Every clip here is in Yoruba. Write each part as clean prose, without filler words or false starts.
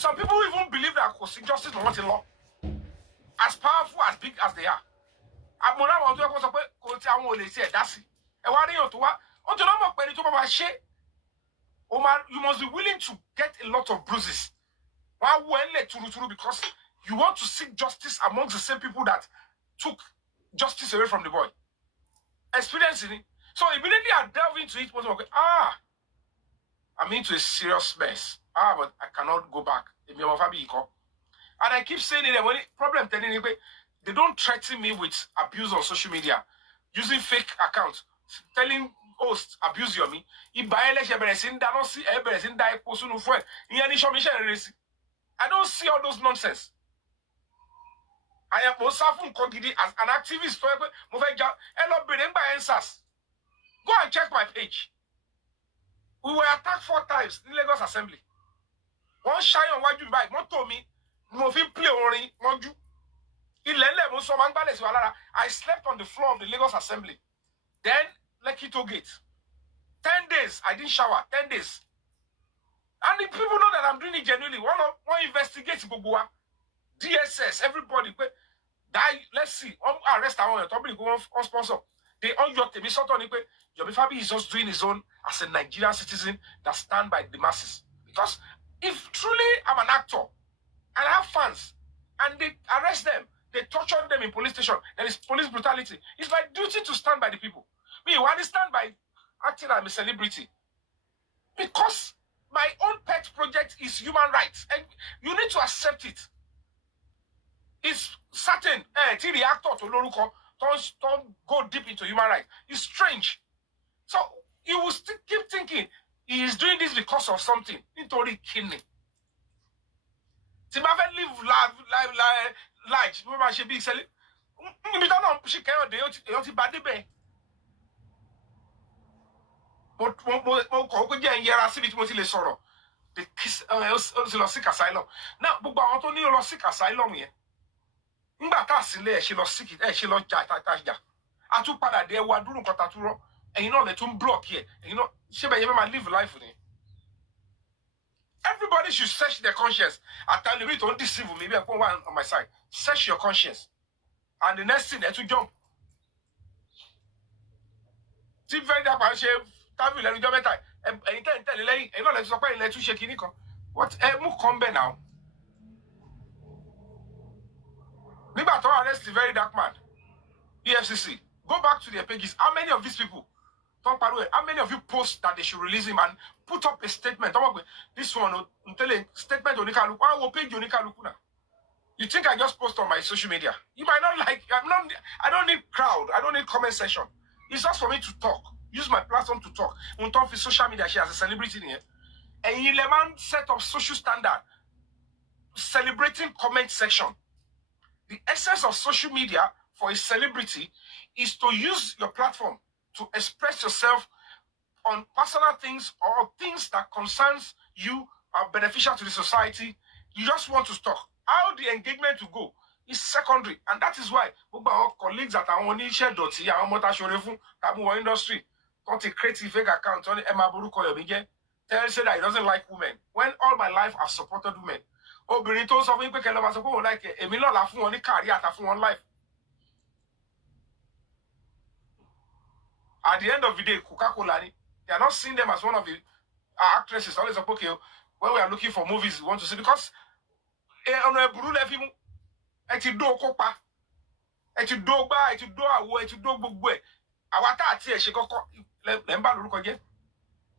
Some people even believe that justice is not in law. As powerful, as big as they are. You must be willing to get a lot of bruises. Because you want to seek justice amongst the same people that took justice away from the boy. Experiencing it. So immediately I delve into it. I'm into a serious mess. But I cannot go back. And I keep saying it. When problem telling you, they don't threaten me with abuse on social media, using fake accounts, telling hosts abuse Yomi. I don't see all those nonsense. I am Osafun Kogidi as an activist. Go and check my page. We were attacked 4 times in Lagos Assembly. One shy on what you buy, one told me, play on you. I slept on the floor of the Lagos Assembly. Then, Lekito Gate. 10 days, I didn't shower. 10 days. And the people know that I'm doing it genuinely. One investigate Bogua, DSS, everybody. Let's see. Arrest our topic, one sponsor. They on your team. Yomi Fabiyi is just doing his own as a Nigerian citizen that stand by the masses. Because if truly I'm an actor and I have fans and they arrest them, they torture them in police station, there is police brutality. It's my duty to stand by the people. Me, you understand by acting as a celebrity. Because my own pet project is human rights. And you need to accept it. It's certain. The actor to Loruko don't go deep into human rights. It's strange. So you will still keep thinking he is doing this because of something. Nítorí kíni. Tí bá fẹ́ live life, bí wọ́n ṣe bí ìṣẹ̀lẹ̀. Níbi tó náà ṣì kẹ́yọ̀dé, èèyàn ti bá débẹ̀. Mo kọ̀ pé jẹ́ ìyẹra síbi tí mo ti lè sọ̀rọ̀. The kiss lọ seek asylum. Now, gbogbo àwọn tó ní lọ seek asylum yẹn. Nígbà tá a sílé ẹ̀ ṣe lọ seek ẹ̀ ṣe lọ jà jà. A tún padà dé ẹwà dúró nǹkan ta tún rọ́. Ẹ̀yin náà lè tún block yẹ. Ẹ̀yin náà ṣé bẹ́ẹ̀ yẹn máa live life ni. Everybody should search their conscience. I tell you, don't deceive me. Maybe I put one on my side. Search your conscience. And the next thing, they to jump. See, very that I say, Tavi, let me jump better. And you tell you, you know, let's talk about let you shake it. What? Move come back now. Maybe I thought arrest the very dark man. EFCC. Go back to their pages. How many of these people? How many of you post that they should release him and put up a statement? This one, statement on page. You think I just post on my social media? You might not like. I don't need crowd. I don't need comment section. It's just for me to talk. Use my platform to talk. On top of social media, she has a celebrity in here. And you man set up social standard, celebrating comment section. The essence of social media for a celebrity is to use your platform to express yourself on personal things or things that concerns you, are beneficial to the society. You just want to talk. How the engagement to go is secondary. And that is why our colleagues that are on Ishe.ti, our Mota Shorefu, Tabu industry, don't create fake account on Emma Buruko Yobige, tell say that he doesn't like women. When all my life I've supported women. Oh, Benito something like Emilio Lafu on the career at one life. At the end of the day, Coca-Cola, they are not seeing them as one of the actresses. Always okay, when we are looking for movies, we want to see because on a blue left him, do copa, do ba, do awo, do gbogbo. Awata ati e se koko le nba lorúkọ jẹ́.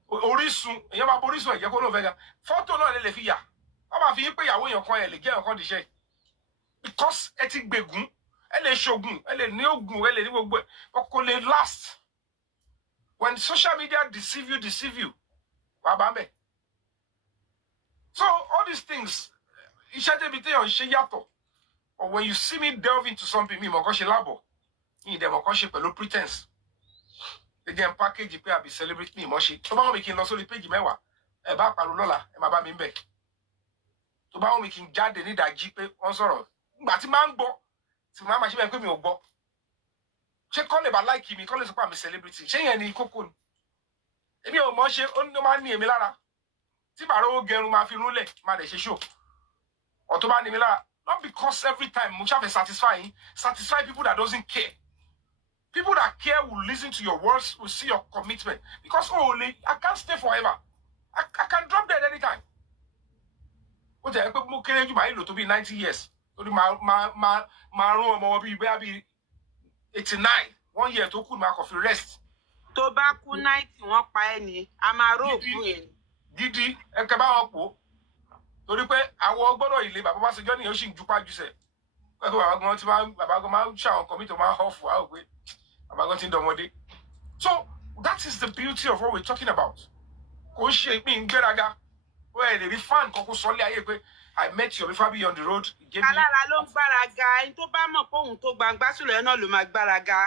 Orísun, èyàn bá Orísun e jẹ́ kó no vega. Photo náà lè fi ya. Ó máa fi pé ìyàwó èyàn kan e lè jẹ́ èyàn kan di ṣe. Because ẹ ti gbégun, ẹ lè ṣogun, ẹ lè ní ogun, ẹ lè ní gbogbo ẹ. Kò lè last. When social media deceive you. Wabame. So all these things, or when you see me delve into something, me mokoshi labo, me dem mokoshi pẹ̀lú pretense. Again, package pé I be celebrate me moshi. To ba won mi kin lọ sórí page mẹ́wàá, ẹ bá pariwo lọ́la, ẹ má bá mi ńbẹ̀. To ba won mi kin jáde ní ìdájí pé wọ́n sọ̀rọ̀. Nígbà tí máa ń gbọ́, tí máa ṣe pé mi ò gbọ́. Ṣé kọ́ lè bá like mi, kọ́ lè sọ pé I'm a celebrity. Ṣé yẹn ni kókó ni? Èmi ò mọ̀ ṣe, ó ní máa ní èmi lára. Tí bàrà ó gẹrun máa fi rúnlẹ̀, máa lè ṣe show. Or to not because every time you have a satisfy people that doesn't care. People that care will listen to your words, will see your commitment. Because I can't stay forever. I can drop dead anytime. What I to be 90 years. So my 89. 1 year to cool my coffee rest. Tó bá kú 90 wọ́n pa ẹ́ ni, a máa róògùn yẹn. Gidi ẹ̀kẹ́ bá wọn pò. Torí pé àwọn gbọ́dọ̀ ilé bàbá bá ṣe jọ́ nìyẹn ó sì ń jupa jù sẹ̀. Pẹ̀lú bàbá gan máa ń ṣàwọn kọ̀mítọ̀ máa ń họ́ọ̀fù àwọn òpè. Bàbá gan ti ń dọmọdé. So that is the beauty of what we're talking about. Kò ń ṣe ìpín ìgbéraga. Where the fan kọ́kọ́ sọ lé ayé pé I met Yomi Fabiyi on the road. Alára ló ń gbáraga, ẹni tó bá mọ̀ pé òun tó gbangba sílẹ̀ náà ló máa gbáraga.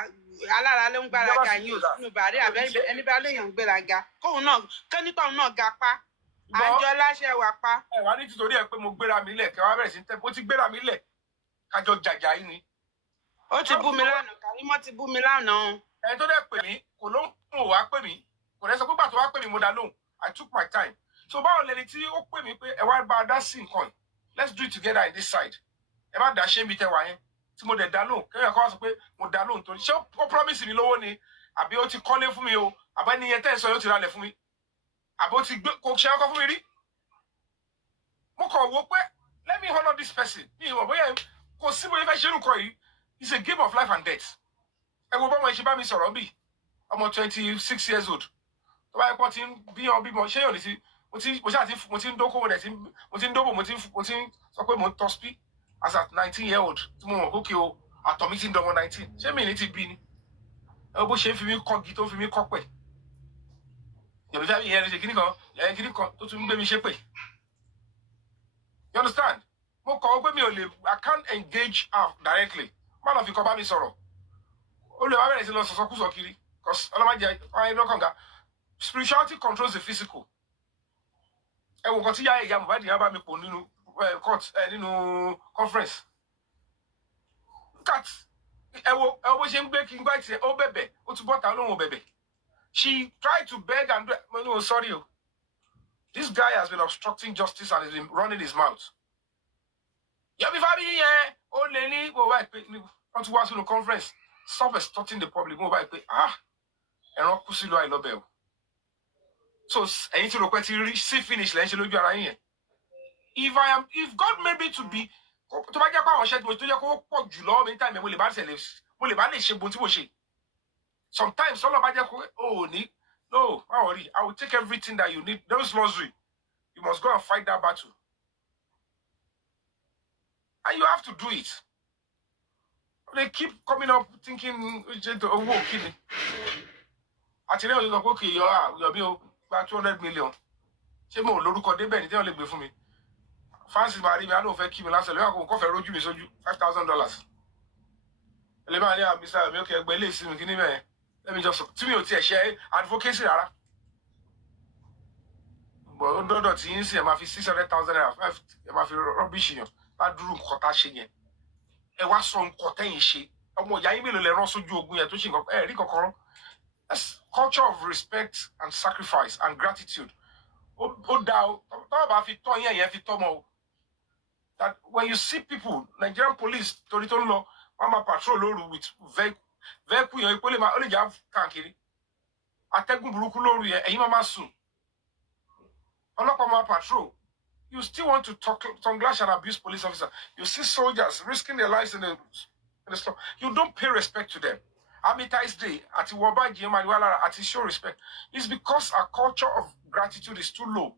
Alára ló ń gbáraga yín ò sínú bàárẹ̀ àbẹ́ ẹni bá léèyàn gbéraga. Kóun náà kẹ́nítọ̀ náà ga pa. Àjọ láṣẹ wà pa. Ẹ wá ní títorí ẹ pé mo gbéra mi lẹ̀ kẹwàá bẹ̀rẹ̀ sí ń tẹ́ mo ti gbéra mi lẹ̀ kájọ jàjà yín ni. Ó ti bú mi lánàá, Kàrímọ́ ti bú mi lánàá. Ẹni tó dẹ̀ pè mí kò ló ń mú wá pè mí. Kò lẹ́sọ pé pàtó wá pè mí mo dá lóhùn. I took my time. So báwo lẹni tí ó pè mí pé ẹ wá bá a dá sí nǹkan. Let's do it together in this side. Ẹ má dá ṣé mi tẹ wá yẹn. Tí mo dẹ̀ dá lóhùn. Kẹ́yìn kan wá sọ pé mo dá lóhùn torí ṣé ó promise mi lówó ni àbí ó ti kọ́lé fún mi o àbí ẹni yẹn tẹ́ ẹ sọ yóò ti ralẹ̀ fún mi. Àbí ó ti gbé kò ṣe ọkọ fún mi rí. Mo kàn wò pé let me honour this person. Mi ìwọ̀n bóyá kò sí bóyá fẹ́ ṣe irú nǹkan yìí. It's a game of life and death. Ẹ wo bọ́mọ ìṣe bá mi sọ̀rọ̀ bí ọmọ 26 years old. Tó bá yẹ kó ti ń bímọ ṣé yóò ní sí mo ti ń dókòwò dẹ̀ mo ti ń dóbò mo ti ń sọ pé mo ń tọ́sí as at 19-year-old tí mo mọ̀ kókè o àtọ̀ mi ti ń dọmọ 19 ṣé mi ní ti bí ni ẹ bó ṣe ń fi mí kọ́gi tó ń fi mí kọ́ pẹ̀ Yomi Fabiyi yẹn ṣe kíní kan tó tún ń gbé mi ṣépè. You understand? Mo kọ̀ pé mi ò lè I can't engage her directly má lọ fi kọ́ bá mi sọ̀rọ̀ ó lè wá bẹ̀rẹ̀ sí lọ sọ̀sọ́kùsọ̀ kiri ọlọ́mọdé ọ̀hún lọ́kànga spirituality controls the physical. Ẹ wo nǹkan tí ìyá Mohbad yẹn bá mi pò nínú court nínú conference. Cat ẹ wo bó ṣe ń gbé kí n gbá tiẹ̀ ó bẹ̀bẹ̀ ó tún bọ́ta olóhùn bẹ̀bẹ̀. She tried to beg and no sorry o. This guy has been obstructing justice and has been running his mouth. Yomi Fabiyi yẹn ó lè ní mo bá pé wọ́n tún wá sínú conference stop extorting the public mo bá pé ẹran kú sílùú àìlọ́bẹ̀ o. So ẹ̀yin tí rò pé ti rí sí finish lẹ́yìn ṣe lójú ara yín yẹn. If God made me to be tó bá jẹ́ pé àwọn ṣẹ́ tó jẹ́ kó pọ̀ jù lọ́wọ́ mi ní time mo lè bá lè ṣe bon tí mo ṣe. Sometimes sọ́lọ́ bá jẹ́ kó ní no má worry I will take everything that you need those luxury you must go and fight that battle and you have to do it. They keep coming up thinking owó kíni àti ní ọ̀sán pé kì í yọ mí o gba 200 million ṣé mo lórúkọ débẹ̀ ní tí wọ́n lè gbé fún mi Francis marie mi á lóun fẹ́ kí mi lásán lóyún àkókò kọfẹ́ rójú mi sójú $5,000 ẹlẹ́mọ̀ àní àmì sáà mi ó kẹ́ ẹgbẹ́ ilé ìsinmi kí ní bẹ́ẹ̀ let me just tí mi ò tiẹ̀ ṣe advocacy rárá bọ̀ ó dọ́dọ̀ tí yín sí ẹ̀ máa fi $600,000 ẹ̀ máa fi rọ́bìṣì yàn ládùúrú nǹkan tá a ṣe yẹn ẹ wá sọ nǹkan tẹ́yìn ṣe ọmọ ìyá yín mélòó lẹ rán sójú ogun yẹn tó ṣe nǹkan ẹ rí kankan rán. That's culture of respect and sacrifice and gratitude. Ó dá o tọ́wọ́ bá fi tọ́ yẹn fi tọ́ mọ́ o. That when you see people Nigerian police torí tó ń lọ wọ́n máa patrol lóru with vehicle yẹn ó lè jà káàkiri atẹ́gùn burúkú lóru yẹn ẹ̀yin máa sùn ọlọ́pàá máa patrol. You still want to tongue lash and abuse police officers. You see soldiers risking their lives in the storm. You don't pay respect to them. Amitais Day, at Wabaji, at show respect. It's because our culture of gratitude is too low.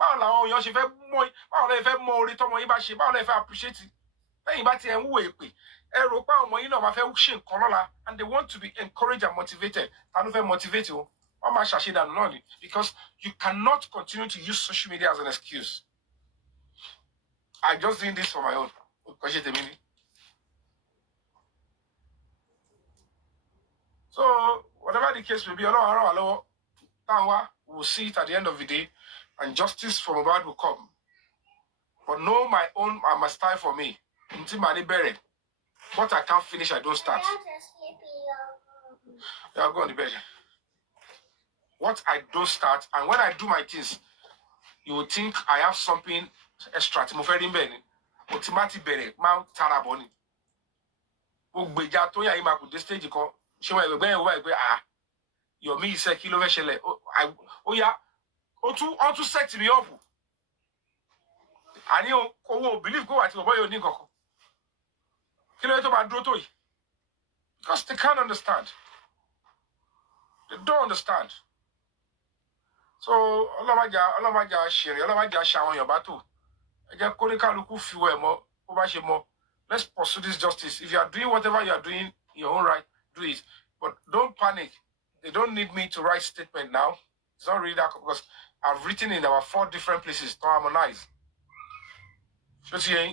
Báwo làwọn èèyàn ṣe fẹ́ mọ orí tọmọ yín bá ṣe báwo lẹ fẹ́ appreciate lẹ́yìn bá ti ẹ̀ ń wò èpè ẹ rò pé àwọn ọmọ yín náà máa fẹ́ ṣe nǹkan lọ́la and they want to be encouraged and motivated ta ló fẹ́ motivate o wọ́n máa ṣàṣedànù náà ni because you cannot continue to use social media as an excuse. I'm just doing this for my own. So whatever the case may be, we'll see it at the end of the day, and justice from above will come. But know my own and my style for me. What I can't finish, I don't start. Yeah, I'll go on the bed. what I don't start, and when I do my things, you would think I have something extra. Automatic bere, Mount Taraboni. Ogbeja to ya ima ku stage kan. Ṣé wọ́n ẹgbẹ́ yẹn wá ẹgbẹ́ Yomi iṣẹ́ kí ló fẹ́ ṣẹlẹ̀. Ó yá, ó tún set me up. Àní owó believe kó wà tí bọ̀bọ́ yóò ní nǹkan kan. Kí ló yẹ tó máa dúró tó yìí? Because they can't understand. They don't understand. So, ọlọ́màjà ṣèrè, ọlọ́màjà ṣàwọn Yorùbá tó. Ẹ jẹ́ kó ní kálukú fi wọ ẹ̀ mọ́, bó bá ṣe mọ́. Let's pursue this justice. If you are doing whatever you are doing in your own right, do it. But don't panic. They don't need me to write statement now. It's not really that, because I've written in about 4 different places to harmonize.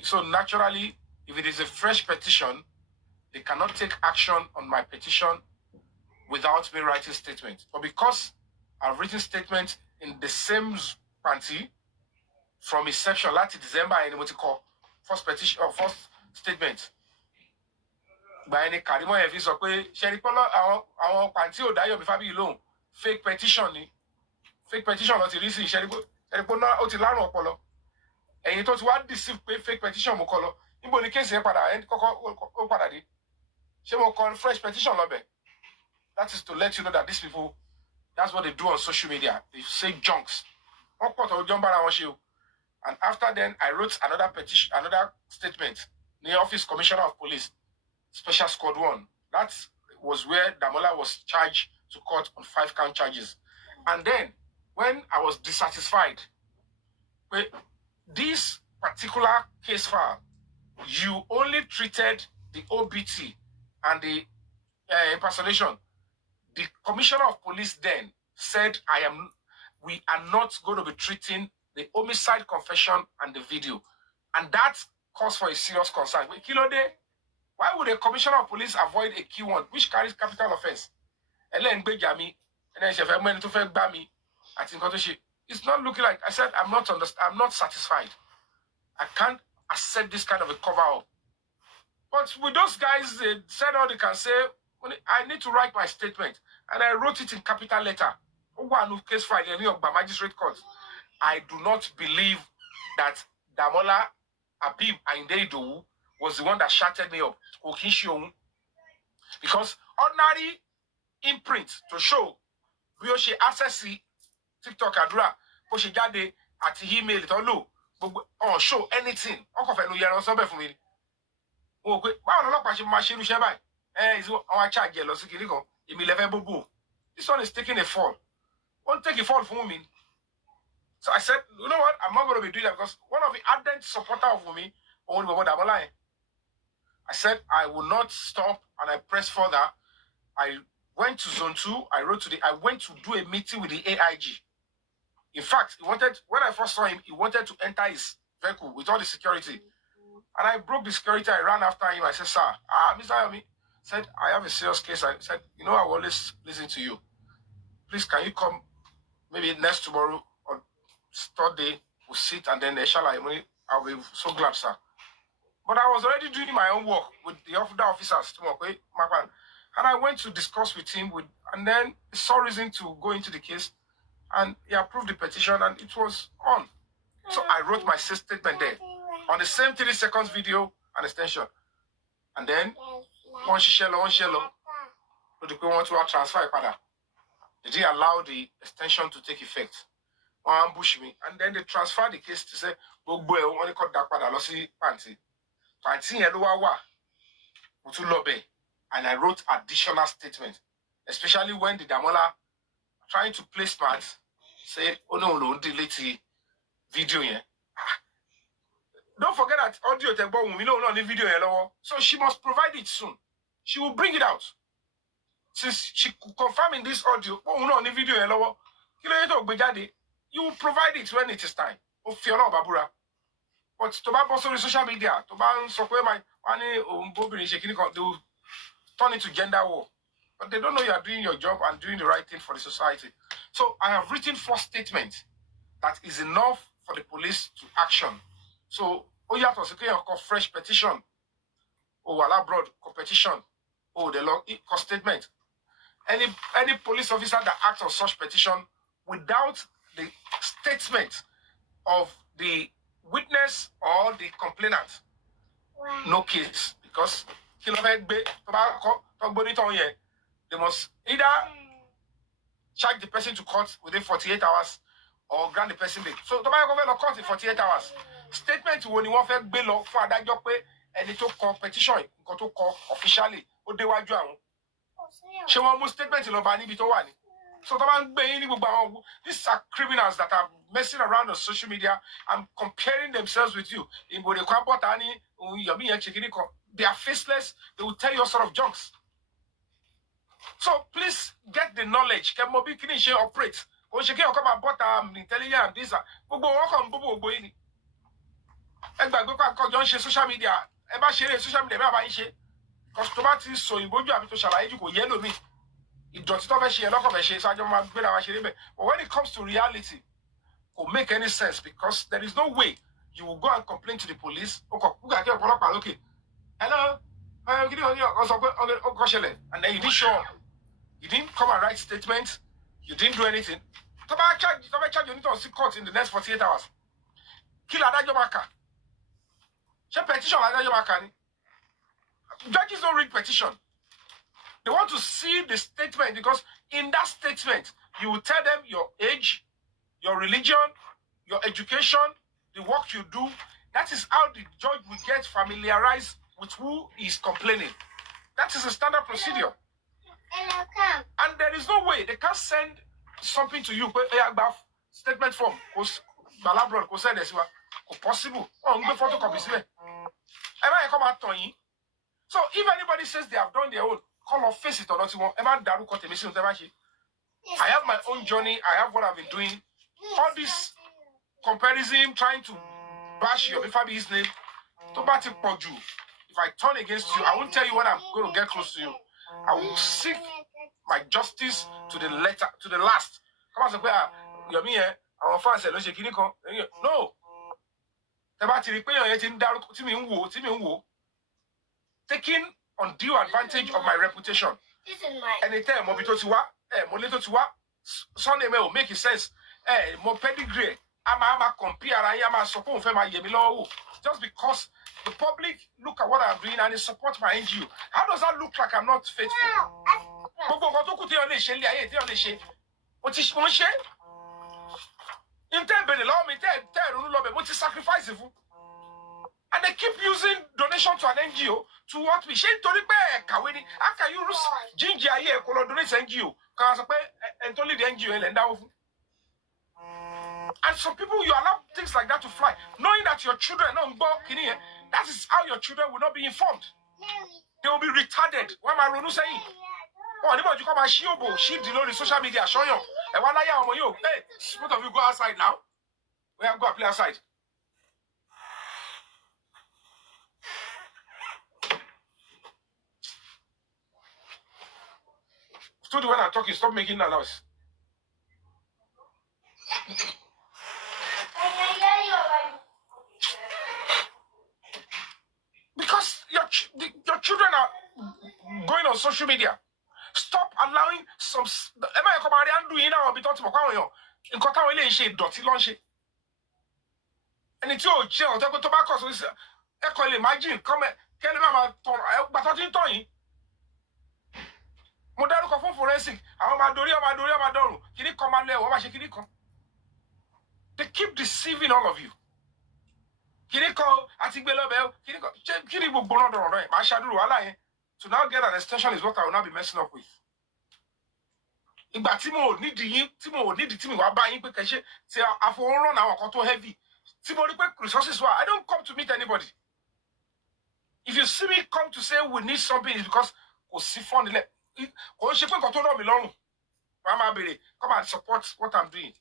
So naturally, if it is a fresh petition, they cannot take action on my petition without me writing statement. But because I've written statement in the same panty from inception, last December, and what you call first petition or first statement. By any Karimo Evi sọ pé Sheripolo àwọn panty ò dáyọ̀ bí fabiyi lóhùn fake petition ni. Fake petition ló ti rí sí Sheripolo ó ti lárùn ọpọlọ. Ẹ̀yin tó ti wá deceive pé fake petition mo kọ lọ. Níbo ni case yẹn padà ẹni kọ́kọ́ ó padà dé. Ṣé mo kọ fresh petition lọ́bẹ̀? That is to let you know that these people, that's what they do on social media. They say junks. And after then, I wrote another petition, another statement. The Office Commissioner of Police, Special Squad 1. That was where Damola was charged to court on 5 count charges. And then, when I was dissatisfied with this particular case file, you only treated the OBT and the impersonation. The Commissioner of Police then said, we are not going to be treating the homicide confession and the video. And that calls for a serious concern. Why would a Commissioner of Police avoid a key one, which carries capital offense? It's not looking like, I said, I'm not satisfied. I can't accept this kind of a cover-up. But with those guys, they said all they can say, I need to write my statement. And I wrote it in capital letter. Case file by magistrate court. I do not believe that Damola Abib Aindeido was the one that shouted me up. Because ordinary imprint to show bí ó ṣe access TikTok àdúrà bó ṣe jáde àti email tó lò gbogbo show anything ọkọ̀ fẹ́ ló yẹran sọ́bẹ̀ fún mi. Mo pé báwo lọ́lọ́pàá ṣe máa ṣe irúṣẹ́ báyìí? Àwọn charge lọ sí kiri kan èmi lẹ́fẹ́ bóbó. This one is taking a fall. Won't take a fall for me. So I said, you know what? I'm not going to be doing that, because one of the ardent supporters of me, I said I will not stop, and I pressed further. I went to Zone 2. I went to do a meeting with the AIG. In fact, when I first saw him, he wanted to enter his vehicle with all the security. And I broke the security. I ran after him. I said, sir, Mr. Yomi, said, I have a serious case. I said, I will always listen to you. Please, can you come maybe next tomorrow or third day? We'll sit, and then inshallah, I'll be so glad, sir. But I was already doing my own work with the other officers, and I went to discuss with him, and then he saw reason to go into the case, and he approved the petition, and it was on. So I wrote my statement there on the same 30 seconds video and extension. And then one shell, but they want to transfer it. They didn't allow the extension to take effect. One ambush me, and then they transferred the case to say, "Go boy, only cut that part. I lost the panty. Panty and I wrote additional statement, especially when the Damola trying to play smart said, "Oh no, delete the video here." Don't forget that audio take Wunmi no the video here. So she must provide it soon. She will bring it out. Since she could confirm in this audio, the video you will provide it when it is time. But to post on social media, they will turn it to gender war. But they don't know you are doing your job and doing the right thing for the society. So I have written 4 statements that is enough for the police to action. So Oyat was a fresh petition. Wala broad competition. The law statement. any police officer that acts on such petition without the statement of the witness or the complainant, no case. Because they must either charge the person to court within 48 hours or grant the person bail. So the government court in 48 hours. Statement when you want to bail law for that job and it took petition to call officially or they were doing. She won't statement in Lobani Bitowani. So these are criminals that are messing around on social media and comparing themselves with you. They are faceless. They will tell you all sort of junks. So please get the knowledge. Can Mobi Kinisha operate? When she can come about intelligent this social media. Social media because tomato so in boju abi to ṣàlàyé ju kò yellow me. Ìdọ̀tí tó fẹ́ ṣe yẹn lọ́kàn fẹ́ ṣe ṣáájú máa gbéra wa ṣe níbẹ̀. But when it comes to reality, it make any sense because there is no way you will go and complain to the police. Hello, and then you didn't show up. You didn't come and write statements. You didn't do anything. You need to see court in the next 48 hours. Kill adájọ́ máa kà. Ṣé petition adájọ́ máa kà ni? Judges don't read petition. They want to see the statement because in that statement, you will tell them your age, your religion, your education, the work you do. That is how the judge will get familiarized with who is complaining. That is a standard procedure. And there is no way they can't send something to you. Statement form. Possible. So if anybody says they have done their own, call or face it or not. I have my own journey. I have what I've been doing. All this comparison, trying to bash your fabiyi's name. If I turn against you, I won't tell you when I'm going to get close to you. I will seek my justice to the letter, to the last. Come on, Yomi, our fans say, no. Taking undue advantage of my reputation. This is my. Anytime, Sunday will make sense. More pedigree. I'm compare. Just because the public look at what I'm doing and they support my NGO. How does that look like I'm not faithful? Sacrifice. And they keep using donation to an NGO to what we say to how can you use ginger here donate NGO? And only the NGO and some people you allow things like that to fly, knowing that your children that is how your children will not be informed. They will be retarded. What am I saying? Oh, anybody you come and she did social media show you. And one hey, both of you go outside now. We have to go play outside. Study when I'm talking, stop making that noise. Because your children are going on social media. Stop allowing some. Am I come and doing now? Be talking about how in contact with shade dirty lunch. And it's your jail. Take go tobacco. So imagine come. Can you remember? But what you doing? Modern for forensic. They keep deceiving all of you. To now get an extension is what I will not be messing up with. Heavy. Resources. I don't come to meet anybody. If you see me come to say we need something, it's because come and support what I'm doing.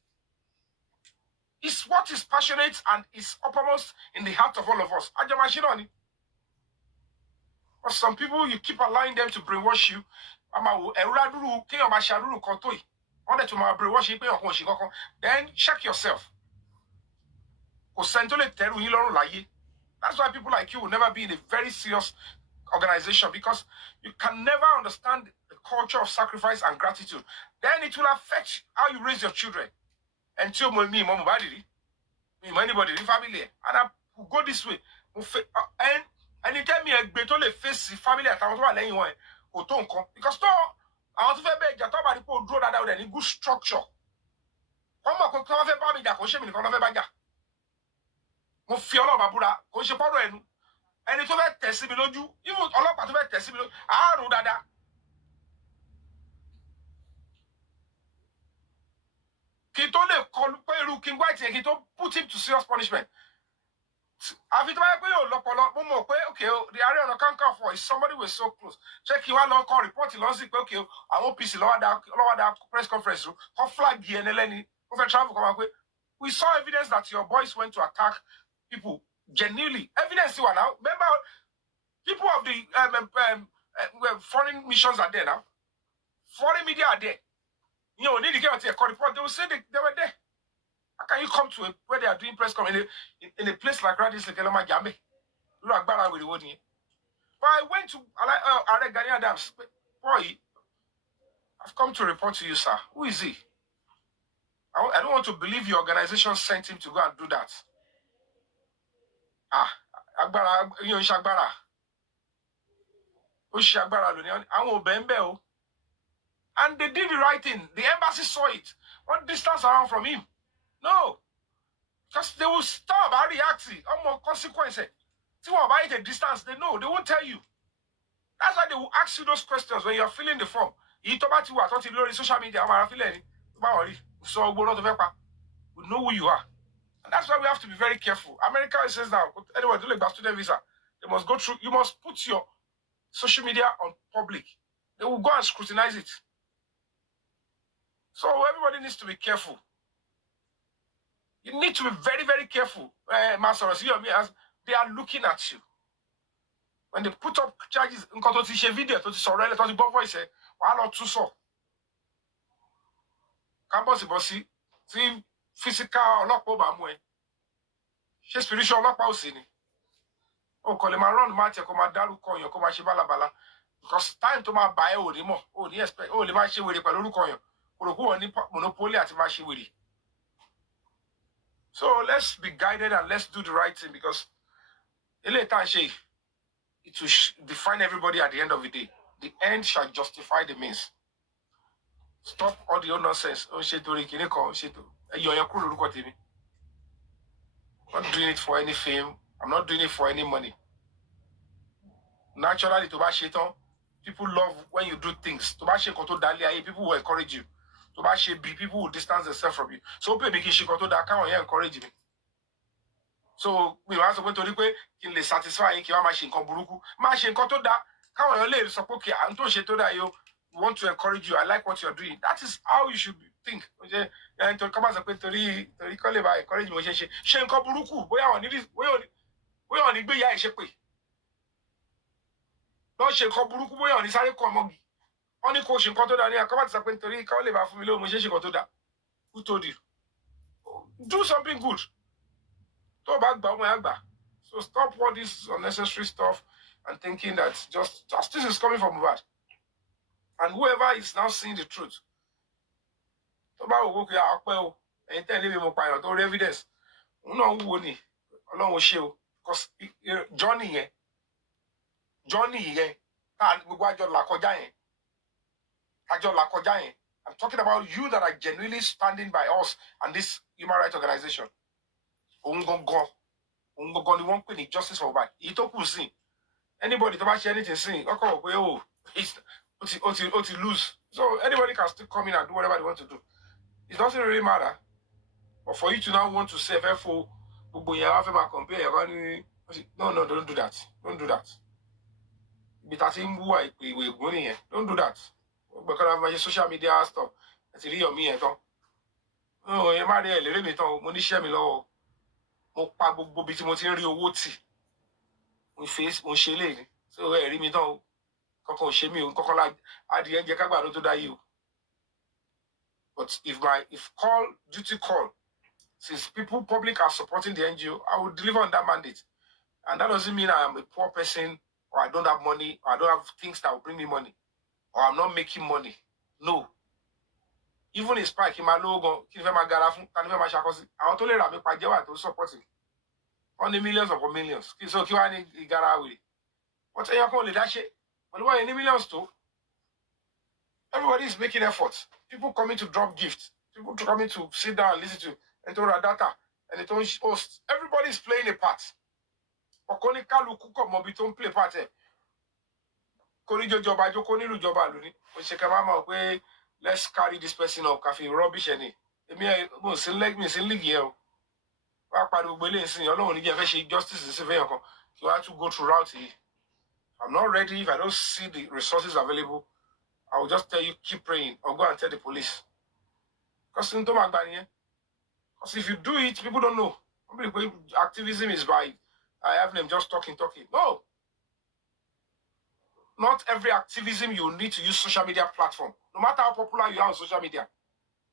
It's what is passionate and is uppermost in the heart of all of us. But some people, you keep allowing them to brainwash you. Then check yourself. That's why people like you will never be in a very serious organization, because you can never understand the culture of sacrifice and gratitude, then it will affect how you raise your children. And so me, mom, body, me, anybody, the family, and I will go this way. And anytime me a face the family at anyone, because I want to be a top of the people draw that out and good structure. Come on, come on, family that can me, come on, mo fi ọlọ́ọ̀bà búra kò ṣe pọ́nrọ̀ ẹnu ẹni tó fẹ́ tẹ̀ sí mi lójú even ọlọ́pàá tó fẹ́ tẹ̀ sí mi lójú àárùn dáadáa. kí n tó lè kọlu pé irú King White yẹn kí n tó put him to serious punishment. àfi tó bá yẹ pé yóò lọ́pọlọ mo mọ̀ pé okay the Ààrẹ Ọ̀nà Kakanfò is somebody we so close ṣé kí wá lọ kọ report lọ́sìn pé okay àwọn OPC lọ́wọ́ dá press conference kọ́ flag yẹn ẹlẹ́ni ó fẹ́ travel kọ́ máa pé we saw evidence that your boys went to attack people genuinely. Evidence you are now. Remember, people of the foreign missions are there now. Foreign media are there. You know, need to get a report. They will say they were there. How can you come to where they are doing press conference in a place like Radis Lekeloma Jambe? But I went to Alec Gani Adams. Boy, I've come to report to you, sir. Who is he? I don't want to believe your organization sent him to go and do that. Agbára yóò ṣe agbára ó ṣe agbára lónìí àwọn òbẹ̀ ń bẹ̀ o and they did the right thing. The embassy saw it. What distance around from him? No, because they will stop and react. More consequence. See what about the distance? They know. They won't tell you. That's why they will ask you those questions when you are filling the form. You talk about what on social media. So we know who you are. And that's why we have to be very careful. America says now, anyway, do like student visa. They must go through, you must put your social media on public. They will go and scrutinize it. So everybody needs to be careful. You need to be very, very careful. Master, as they are looking at you. When they put up charges, video, voice, campus bossy, see physical ọlọ́pàá bá mú ẹ ṣé spiritual ọlọ́pàá ò sí ni o kò lè máa run match kó máa dárúkọ yàn kó máa ṣe bálabàla because time tó máa bá ẹ ò ní mọ̀ ò ní expect ò lè máa ṣe wèrè pẹ̀lú orúkọ yàn kò rò pé wọ́n ní monopoly àti máa ṣe wèrè. So let's be guided and let's do the right thing because eléyìí tá à ń ṣe it will define everybody at the end of the day. The end shall justify the means. Stop all the old nonsense. Oh shit, you're not doing it for any fame. I'm not doing it for any money. Naturally, people love when you do things. People will encourage you. People will distance themselves from you. So people encourage me. So we want to go to the satisfy we want to encourage you. I like what you're doing. That is how you should think. And to come as a encourage me. Shenko buruku, boya on this, boya on the be ya shepe. No shenko buruku, boya on the sare komogi. Only ko shenko to da ni come as a pentori, call live for me lo mo shenko to da. Who told you? Do something good. To back ba mo agba. So stop all this unnecessary stuff and thinking that justice is coming from bad. And whoever is now seeing the truth, because Johnny, I'm talking about you that are genuinely standing by us and this human rights organization. Justice for bad. Anybody to share anything saying, it's lose. So anybody can still come in and do whatever they want to do. It doesn't really matter. But for you to now want to say FFO, no, don't do that. Don't do that. Don't do that. Because of my social media stuff. It's really on me. Oh, you're mad here. Let me talk. Money share me low. Mo pa gbogbo bí tí mo ti ń rí owó tì. Mo face mo ṣe lé. So rí mi tán. Kọ́kọ́ ṣe mí o. Kọ́kọ́ la adìẹ jẹ ká gbàdo tó dá yìí o. But if duty call, since people public are supporting the NGO, I will deliver on that mandate. And that doesn't mean I am a poor person or I don't have money or I don't have things that will bring me money. or I'm not making money. No. Even a spike in my logo, I want to let me pajawa to support it. On the millions upon millions. So Kiwani Igarawi. But I call it that shit. But why any millions too? Everybody is making efforts. People coming to drop gifts. People coming to sit down and listen to and to data and it host. Everybody is playing a part. Okonika Lukuko Mobiton play part. Konijo Joba Jokoni Joba Luni. We let's carry this person up. Cafe rubbish any. Me select me league here. Justice is severe. You have to go through route. I'm not ready. If I don't see the resources available, I will just tell you, keep praying, or go and tell the police. Because if you do it, people don't know. Activism is by I have them just talking. No. Not every activism you need to use social media platform. No matter how popular you are on social media.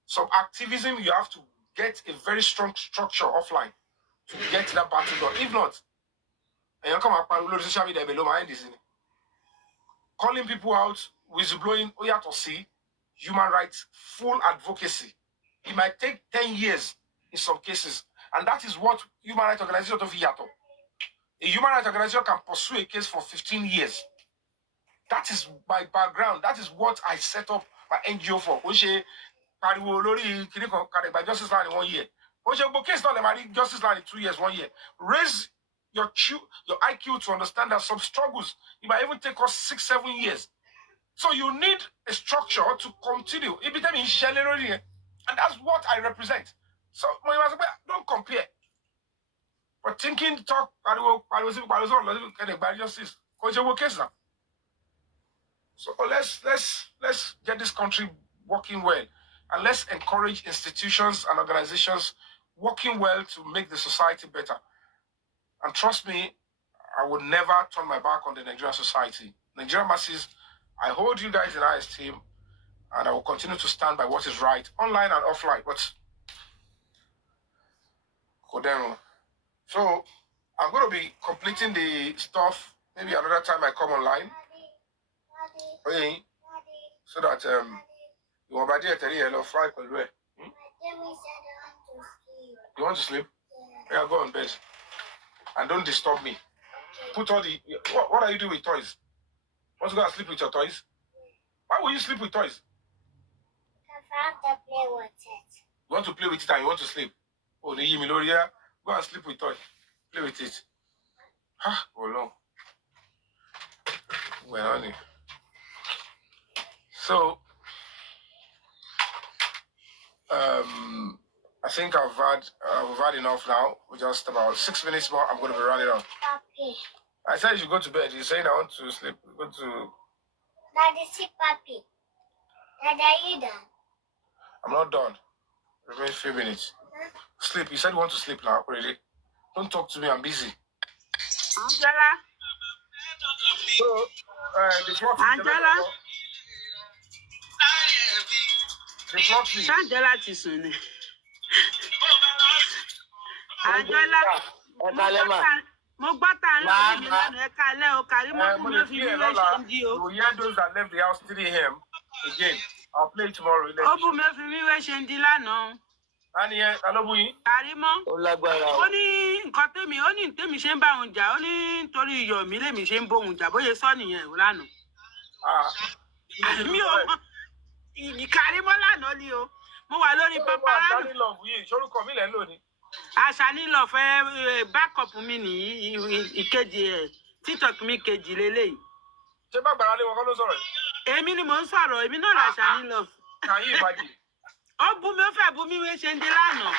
Some activism you have to get a very strong structure offline to get that battle done. If not, and you come up and social media below my end is in it. Calling people out, whistleblowing, see, human rights, full advocacy. It might take 10 years in some cases. And that is what human rights organizations do. A human rights organization can pursue a case for 15 years. That is my background. That is what I set up my NGO for. By Justice Land in 1 year. Case not Justice Land in 2 years, 1 year. Raise your IQ to understand that some struggles, it might even take us 6-7 years. So you need a structure to continue. And that's what I represent. So don't compare. But thinking, talk, justice. So let's get this country working well. And let's encourage institutions and organizations working well to make the society better. And trust me, I would never turn my back on the Nigerian society. Nigerian masses, I hold you guys in high esteem, and I will continue to stand by what is right, online and offline. But so I'm going to be completing the stuff. Maybe another time I come online. Okay, so that you want to sleep? Yeah, go on bed. And don't disturb me. Put all the what are you doing with toys? Want to go and sleep with your toys? Why will you sleep with toys? I have to play with it. You want to play with it and you want to sleep? Oh, go and sleep with toys. Play with it. Oh no. Well, honey. So I think we've had enough now. We're just about 6 minutes more. I'm going to be running off. Papi. I said you should go to bed. You're saying I want to sleep. Go to. Daddy, see Papi. Daddy, are you done? I'm not done. Remain 3 minutes. Sleep. You said you want to sleep now already. Don't talk to me. I'm busy. Angela. So, Angela. Angela ti sùn ni. Angela. Mo gbọ́ tá à ń lọ níbi lánàá ẹ̀ka alẹ́ o Kàrímọ́ fún mi ó fi mí wé ṣe ń di o. You hear those that left the house 3 a.m. again. I'll play it tomorrow. Ó bú mi ó fi mí wé ṣe ń di lánàá. Kàrímọ́. Ó ní nǹkan tèmi ṣe ń bá òun jà ó ní nítorí Yomi lèmi ṣe ń bóun jà bóyá sọ nìyẹn ò lánàá. Mi ò mọ̀ Kàrímọ́ lánàá ni o. Mo wà lórí paparazzi. Àṣàní lọ fẹ́ backup mi ní ìkejì ẹ̀ TikTok mi kejì lélẹ́yìí. Ṣé bá gbàrà lé wọn kọ́ ló sọ̀rọ̀ yìí? Èmi ni mò ń sọ̀rọ̀, èmi náà l'Àṣàní lọ. Can you imagine? Ó bú mi ó fẹ́ bú mi wé ṣe ń di lánàá.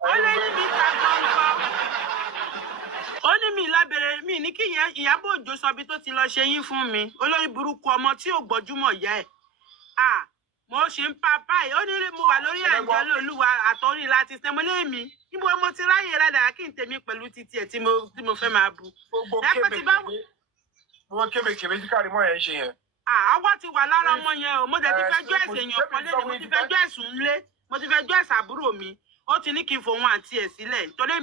Ó lé ní mi ta gbọ̀ngàn. Ó ní mi lábẹ́rẹ́ mi ní kí Ìyábọ̀ Òjó sọ bí tó ti lọ ṣe yín fún mi. Olórí burúkú ọmọ tí ò gbọ́júmọ̀ yẹ ẹ̀. Mo ṣe ń pa báyìí ó ní mo wà lórí àjọlé Olúwa àtọrí láti ṣe mo lé mi níbo mo ti ráyè rádà kí n tèmi pẹ̀lú títí ẹ̀ tí mo fẹ́ máa bu. Gbogbo kébékébé tí Kàrímọ́ yẹn ṣe yẹn. Ọwọ́ ti wà lára ọmọ yẹn o mo dẹ̀ ti fẹjọ́ ẹ̀sìn èèyàn kan lé mo ti fẹjọ́ ẹ̀sùn ńlé mo ti fẹjọ́ ẹ̀sìn àbúrò mi ó ti ní kí n fòun àti ẹ̀ sílẹ̀ torí ó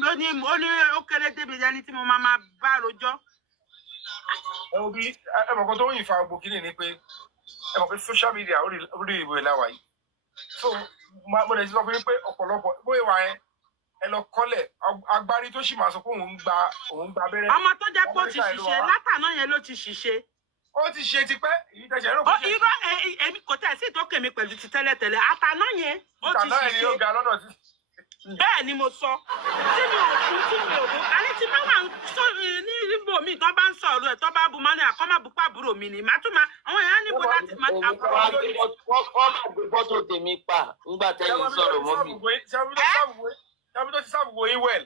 ní ó kéré débi ẹni tí mo máa bá rojọ́. Ẹ wo bí ẹ mọ̀ kan tó ń yìn fa gbogbo kíní ni pé ẹ mọ̀ pé social media orí ìwé làwà yìí so mo lè sọ fún yín pé ọ̀pọ̀lọpọ̀ bóyá wà yẹn ẹ lọ kọ́lẹ̀ agbárí tó sì máa sọ pé òun gba abẹ́rẹ́. ọmọ tó jẹ́ pé ó ti ṣiṣẹ́ látàná yẹn ló ti ṣiṣẹ́. ó ti ṣe tipẹ́ èyí tẹ̀sẹ̀ rò. irọ́ èmi kò tẹ̀ sí ìtókè mi pẹ̀lú ti tẹ́lẹ̀tẹ́lẹ̀ àtàná yẹn ó ti ṣiṣẹ́. Bẹ́ẹ̀ ni mo sọ tí mi ò bú àní tí bá wà ní ìbò mi tó bá ń sọ̀rọ̀ ẹ̀ tó bá bu mọ́ni àkọ́mọ́ bu pàbúrò mi ni màá tún máa àwọn èèyàn níbo láti máa àbúrò. wọ́n máa gbé fọ́tò tèmi pa ńgbà tẹ́yìn sọ̀rọ̀ mọ́ mi. ṣàbí tó ti sáàbùwò yín wẹ̀l.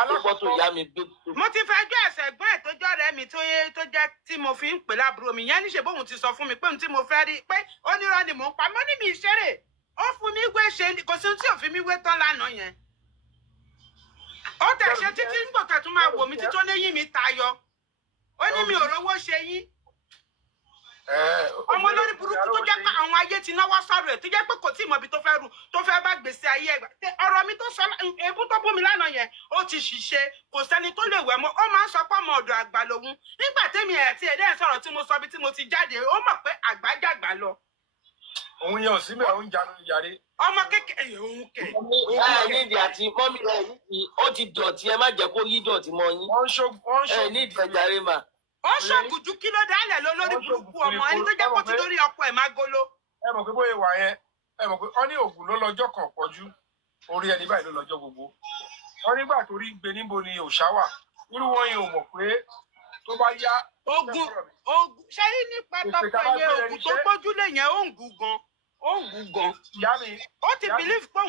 alákọ̀ọ́tò ìyá mi gbé. mo ti fẹjọ́ ẹ̀sẹ̀ gbọ́n ẹ̀ tó jọ́rẹ́ mi tó jẹ́ tí mo fi ń pè lábúrò mi yẹn níṣẹ́ bóun ti sọ fún mi pé ohun tí mo fẹ́ rí pé onírọ́ ni mò ń pa mọ́ ní mi ìṣeré ó fún mi wé ṣe kò sí ohun tí ò fi mi wé tán lánàá yẹn ó tẹ̀ ṣe títí nígbà tó tún máa wò mí títí ó léyìn mi tayọ ó ní mi ò rówó ṣe yín ọmọ lórí burúkú tó jẹ́ pé àwọn ayé ti náwó sọ̀rọ̀ ẹ̀ tó jẹ́ pé kò tí ì mọ ibi tó fẹ́ bá gbèsè ayé ẹ̀ ọ̀rọ̀ mi tó sọ ebú tó bú mi lánàá yẹn ó ti ṣìṣe kò sẹ́ni tó lè wẹ̀ mọ́ ó máa ń sọ pé ọmọ ọ̀dọ̀ àgbà lòun nígbà tẹ́mi ẹ̀ tí ẹ̀dẹ́ sọ̀rọ̀ tí mo sọ bí tí mo ti jáde ó mọ̀ pé àgbà jàgbà lọ. òun yẹn ò sí mẹ́rin òun jánu yàrá. ọmọ kékeré òun kẹ̀. nídìí àti mọ́mí rẹ̀ nídìí ó ti dọ̀tí ẹ má jẹ́ kó yí dọ̀tí mọ́ yín. ẹ nídìí ẹ̀járe mà. ó ṣògùn ju kí ló dálẹ̀ lọ lórí burúkú ọmọ ẹni tó jẹ́ kó ti lórí ọkọ ẹ̀ má golo. ẹ mọ̀ pé bóyá wà yẹn ẹ mọ̀ pé ọ ní òògùn ló lọ́jọ́ kan pọ̀jù orí ẹni báyìí ló lọ́jọ́ gbogbo wọn nígbà tó rí gbé níbo ni òòṣà wà irú wọn yẹn ò mọ̀ pé tó bá yá. oògùn ṣé nípa tọkọ yẹn oògùn tó gbójúlé yẹn ó ń gùn gan ó ń gùn gan. ìyá mi. ó ti believe pé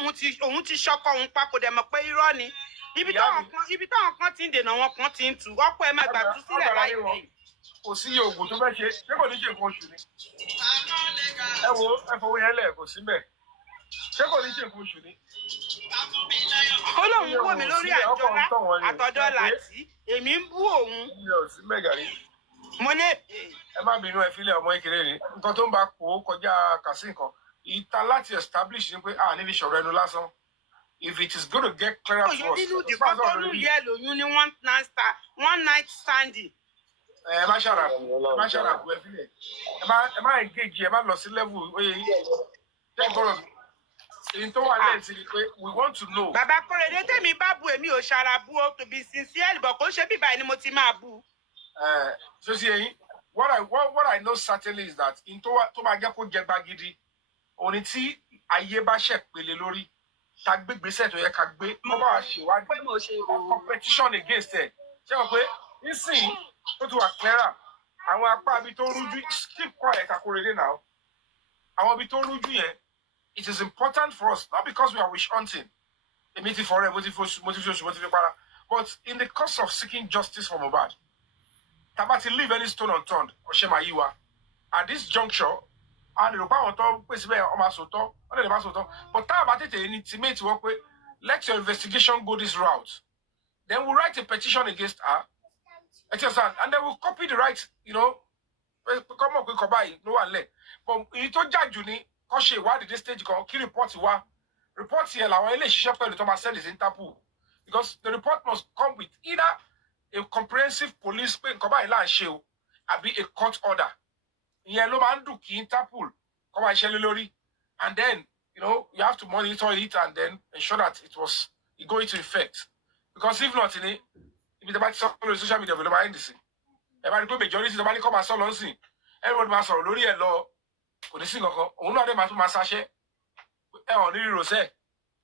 òun ti ṣọkọ òun pa kò dẹ̀ mọ̀ pé irọ́ ni ibi táwọn kan ti ń dènà wọn kan ti ń tù ọ̀pọ̀ ẹ máa gbà tú sílẹ̀ láìpẹ́. kò sí oògùn tó fẹ́ ṣe ṣé kò ní ṣe nǹkan oṣù ni. ẹ wo ẹ fọwọ́ yẹn lẹ̀ kò sí mbẹ̀ ṣé kò ní ṣe nǹkan oṣù ni. ó lóun wò mí lórí àtọ̀dọ̀ làtí èmi ń bú òun. mo ní. ẹ má bínú ẹ fílẹ̀ ọmọ kékeré ni nǹkan tó ń bá kó kọjá kàsí nǹkan ìta láti establish ni pé níbi ìṣòro ẹnu lásán. If it is going to get clearer to us. Nínú ìdìbò tó lù yẹ lóyún ní one night standing. Ẹ má ṣàràbù ẹ fílẹ̀. Ẹ má engage ẹ má lọ sí level oye jẹ́ gbọ́dọ̀ mi. Èyí tó wà lẹ́yìn sí ni pé we want to know. Bàbá Kọ́rẹ́dé tèmi bá bu èmi ò ṣàràbù o to be sincere bọ̀ kó ṣe bíbá ẹni mo ti máa bu. So sí ẹyin what I know certainly is that in tó máa jẹ́ kó jẹ gbagidi òní tí ayé bá ṣẹ̀ pele lórí. Ta gbé gbèsè tó yẹ ká gbé wọ́n bá wa ṣèwádìí competition against ẹ̀ ṣé wọ́n pé nísìnyí ó ti wà clearer àwọn apá ibi tó rújú keep quiet Akorede now àwọn ibi tó rújú yẹn it is important for us not because we are witch hunting èmi ti fọ̀rẹ́ mo ti fi para but in the course of seeking justice for Mohbad tàbá ti leave any stone unturned ọ̀ṣẹ́ máa yí wa at this juncture a lè rò pé àwọn tó ń pèsè bẹ́ẹ̀ ọmọ àsòtọ́ wọ́n lè má sòtọ́ but tá a bá tètè ní tìmẹ́ẹ̀tì wọ́n pé let your investigation go this route then we'll write a petition against her and then we'll copy the right kọ́mọ̀ pé kọ́ báyìí ló wà lẹ̀ but èyí tó jà jù ní kọ́ ṣe ìwádìí dé stage kan kí report wá report yẹn làwọn ilé ìṣiṣẹ́ pẹ̀lú tó máa send it Interpol because the report must come with either a comprehensive police pé nǹkan báyìí là ń ṣe o àbí a court order. Ìyẹn ló máa ń dùn kí Interpol kọ́ máa ṣẹlẹ̀ lórí and then you have to monitor it and then ensure that it go into effect because if not ibi tí a bá ti sọ lórí social media ló máa ń dì sí ẹ bá rí pé majority tó bá ní kọ́ máa sọ lọ sí everybody máa sọ̀rọ̀ lórí ẹ̀ lọ kò ní sí nǹkan òun náà dé máa tún máa ṣaṣẹ́ ẹ hàn ní rírọ̀ṣẹ́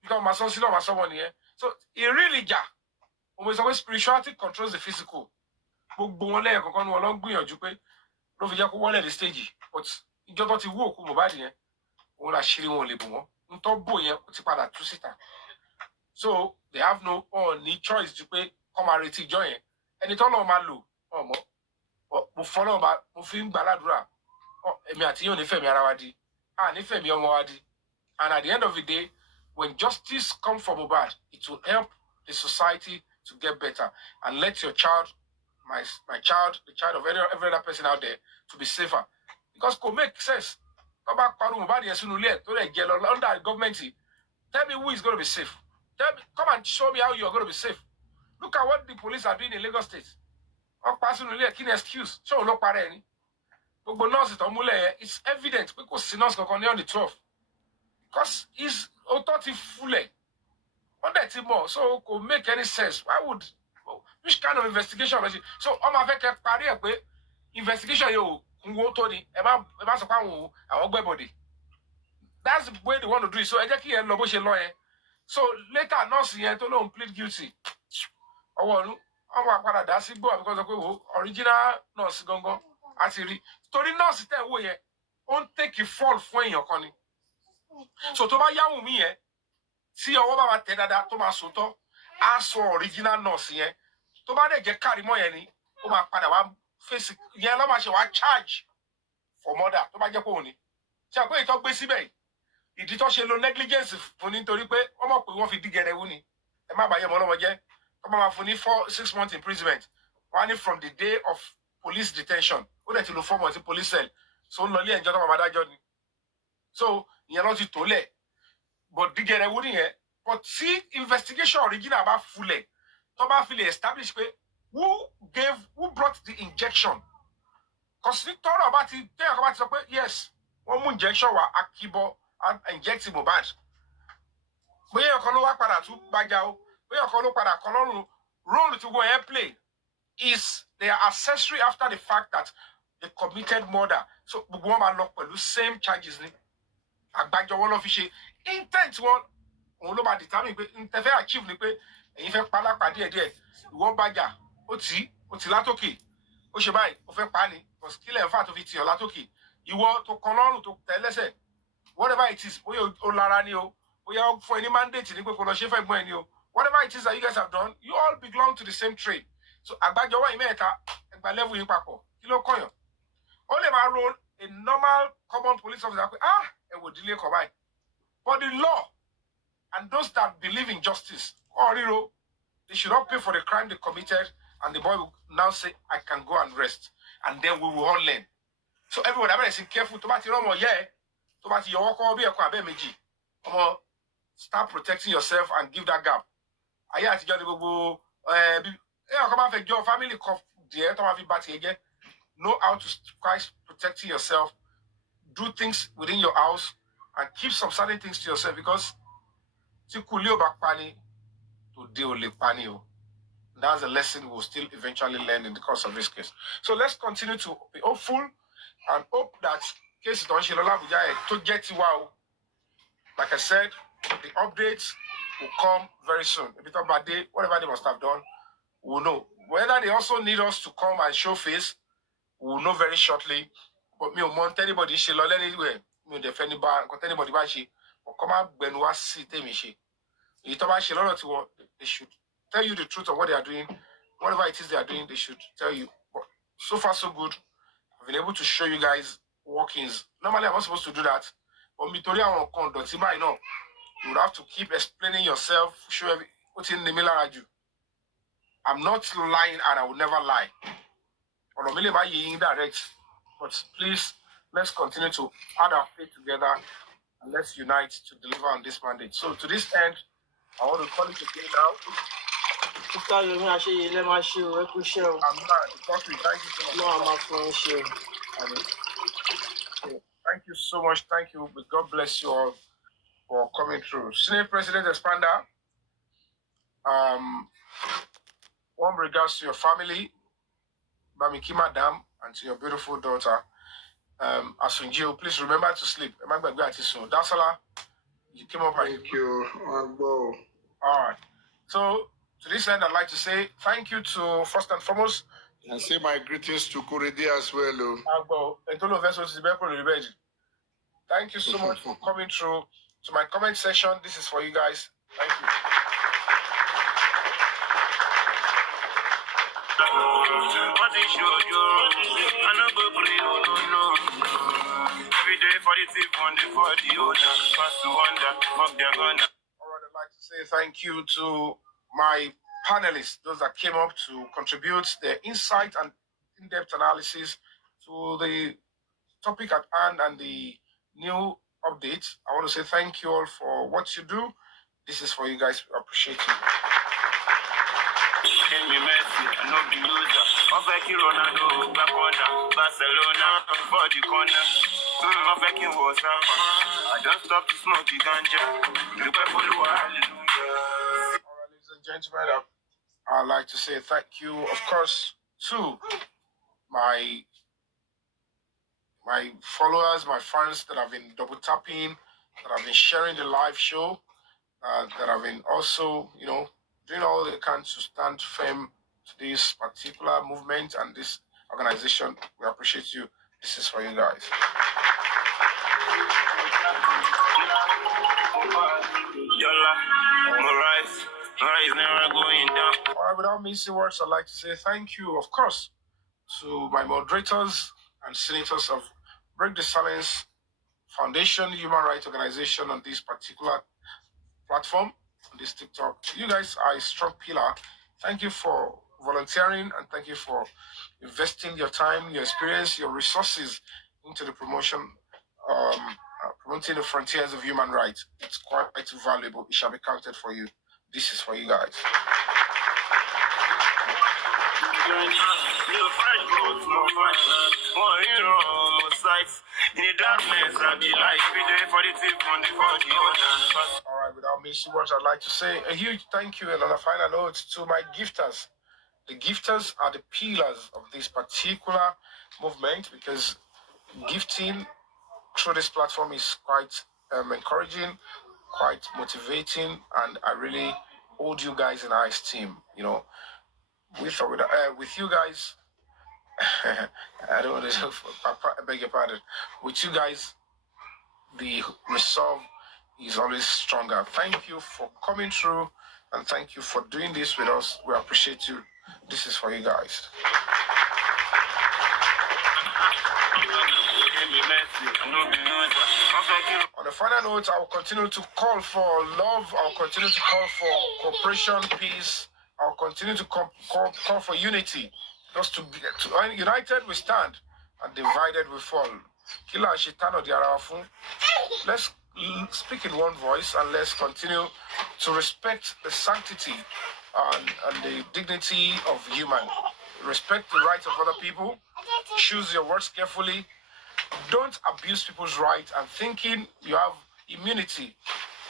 bí káwọn máa sọ sí náà máa sọ wọn nìyẹn so ìrìlì jà òun sọ pé spirituality controls the physical gbogbo wọn lẹ́yìn kankan ni wọn lọ ń gbìyànjú pé ló fi jẹ́ kó wọlé ní stage but ìjọba ti wú òkú Mohbad yẹn òun là ṣírí wọn ò lè bù wọn ntọ́ bò yẹn ó ti padà tú síta so they have no ní choice ju pé kọ́ máa retí ìjọ yẹn ẹni tó náà máa lò ọmọ mo fọ́nà mo fi ń gbà ládùúrà èmi àti yóò nífẹ̀ẹ́ mi ara wa di nífẹ̀ẹ́ mi ọmọ wa di and at the end of the day when justice come for Mohbad it will help the society to get better and let your child my child, the child of every other person out there, to be safer. Because it make sense. Come back, under the government. Tell me who is going to be safe. Come and show me how you are going to be safe. Look at what the police are doing in Lagos State. Kí ni excuse? Ṣé òun ló parẹ́ ni? gbogbo nurse tó múlẹ̀ it's evident pé kò sí nurse kankan ní on the 12th because his authority fulẹ̀ wọ́n dẹ̀ ti mọ̀ so kò make any sense why would which kind of investigation was it so ọmọ afẹ́kẹ́ parí ẹ̀ pé investigation yóò ń wo tó ni ẹ má sọ pé àwọn gbẹ́bọ̀dì that's the way they want to do it so ẹ jẹ́ kí yẹn lọ bó ṣe lọ yẹn so later nurse yẹn tó lóun plead guilty ọwọ́ ọ̀run ọmọ àpàdà dá sí gbọ́ àbíkọ́ sọ pé wo original nurse gangan àti rí torí nurse tẹ̀ wò yẹn ó ń take fall fún èèyàn kan ni so tó bá yáwùn mí yẹn tí ọwọ́ bá máa tẹ̀ dáadáa tó máa sòótọ́ á sọ original nurse yẹn tó bá dẹ̀ jẹ́ Kàrímọ́ yẹn ni ó máa padà wá fèsì yẹn lọ́ máa ṣe wá charge for murder tó bá jẹ́ pé òun ni ṣe àpé ìtọ́ gbé síbẹ̀ yìí ìdí tó ṣe lo negligence fún nítorí pé wọ́n mọ̀ pé wọ́n fi dígẹrẹ wú ni ẹ má bàa yẹ ọmọ ọlọ́mọ jẹ́ wọ́n máa fún ní 6 months imprisonment wọ́n á ní from the day of police detention ó dẹ̀ ti lo 4 months police cell so ń lọ ilé ẹjọ́ tó máa dájọ́ ni so ìyẹn lọ́ ti tó lẹ̀ but dígẹrẹ wú nìyẹn but tí investigation original bá fulẹ̀ tó bá fi lè establish pé who brought the injection cause tọ́rọ̀ bá ti tẹ́yàn kan bá ti sọ pé yes wọ́n mú injection wá akíbọ̀ inject Mohbad bóyá ọ̀kan ló wá padà tún gbájà o bóyá ọ̀kan ló padà kan lọ́rùn role tí wọ́n yẹn play is they are accessory after the fact that they committed murder so gbogbo wọn máa lọ pẹ̀lú same charges ni àgbájọwọ́ ló fi ṣe intent wọn òun ló máa determine pé ntẹ́fẹ́ achieve ni pé ẹ̀yin fẹ́ pa lápá díẹ̀díẹ̀ ìwọ gbájà ó tì látòkè ó ṣe báyìí ó fẹ́ pa á ni kílẹ̀ ń fà tó fi tì ọ́ látòkè ìwọ tó kan lọ́rùn tó tẹ̀ lẹ́sẹ̀ whatever it is bóyá o lára ni o bóyá o fún ẹ ní mandate ní pé kò lọ ṣe fẹ́ gbọ́n ẹ ni o whatever it is that you guys have done you all belong to the same trade so àgbájọwọ́ yìí mẹ́ta ẹgbà level yìí papọ̀ kí ló kọ̀yàn ó lè máa ro a normal common police officer pé ẹ wò dílé kọ̀ báyìí but the law and those that believe in justice ríro they should not pay for the crime they committed and the boy will now say I can go and rest and then we will all learn so everyone abẹ́rẹ́ sí careful tó bá ti rọ́mọ yẹ́ ẹ tó bá ti yọwọ́ kọ́ bí ẹ̀kọ́ abẹ́ méjì ọmọ start protecting yourself and give that gap ayé àtijọ́ ni gbogbo ẹ̀yàn kan máa fẹ́ jọ family kan díẹ̀ tó máa fi bá tiẹ̀ jẹ́ know how to start protecting yourself do things within your house and keep some certain things to yourself because tí kùlé ò bá pani tòde ò lè pani o that's a lesson we'll still eventually learn in the course of this case so let's continue to be hopeful and hope that case don't ṣe lọ l'Abuja to get tiwa. Like I said, the updates will come very soon. If it's about day, whatever they must have done, we'll know. Whether they also need us to come and show face, we'll know very shortly. But me want anybody she lọ anywhere. Me defend anybody ba she. But come out Benua see temi she. If she they should tell you the truth of what they are doing. Whatever it is they are doing, they should tell you. But so far so good. I've been able to show you guys workings. Normally I'm not supposed to do that. But Mitoria won't come, you would have to keep explaining yourself, show what's in the middle of you. I'm not lying and I will never lie. But please, let's continue to add our faith together and let's unite to deliver on this mandate. So to this end, I want to call it a day now. Sister Yomi, thank you so much. Thank you. God bless you all for coming through. Senate President Expander, warm regards to your family, Bamiki Madam, and to your beautiful daughter, Asunjio. Please remember to sleep. Dasala, you came up and thank you. All right. So to this end, I'd like to say thank you to first and foremost. And say my greetings to Korede as well. Thank you so much for coming through to my comment section. This is for you guys. Thank you. I'd like to say thank you to my panelists, those that came up to contribute their insight and in-depth analysis to the topic at hand and the new updates. I want to say thank you all for what you do. This is for you guys. We appreciate you. Give me Messi, I no be loser. Off like Ronaldo, back on Barcelona, for the corner. Off like was I don't stop to smoke the ganja. Look at for hallelujah. Alright, ladies and gentlemen, I'd like to say thank you, of course, to my followers, my fans that have been double tapping, that have been sharing the live show, that have been also, doing all they can to stand firm to this particular movement and this organization. We appreciate you. This is for you guys. All right, without missing words, I'd like to say thank you, of course, to my moderators and senators of Break the Silence Foundation, human rights organization on this particular platform, on this TikTok. You guys are a strong pillar. Thank you for volunteering and thank you for investing your time, your experience, your resources into the promotion, promoting the frontiers of human rights. It's quite valuable. It shall be counted for you. This is for you guys. Alright, without missing words, I'd like to say a huge thank you and on a final note to my gifters. The gifters are the pillars of this particular movement because gifting through this platform is quite encouraging, quite motivating, and I really hold you guys in high esteem. With or without, with you guys, I don't want to I beg your pardon. With you guys, the resolve is always stronger. Thank you for coming through and thank you for doing this with us. We appreciate you. This is for you guys. On the final note, I will continue to call for love. I'll continue to call for cooperation, peace. I'll continue to call for unity. Because united we stand and divided we fall. Let's speak in one voice and let's continue to respect the sanctity and the dignity of human. Respect the rights of other people. Choose your words carefully. Don't abuse people's rights and thinking you have immunity.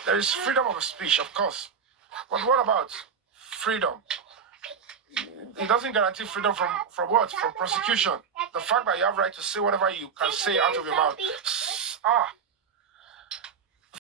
There is freedom of speech, of course. But what about freedom? It doesn't guarantee freedom from what? From prosecution. The fact that you have right to say whatever you can say out of your mouth.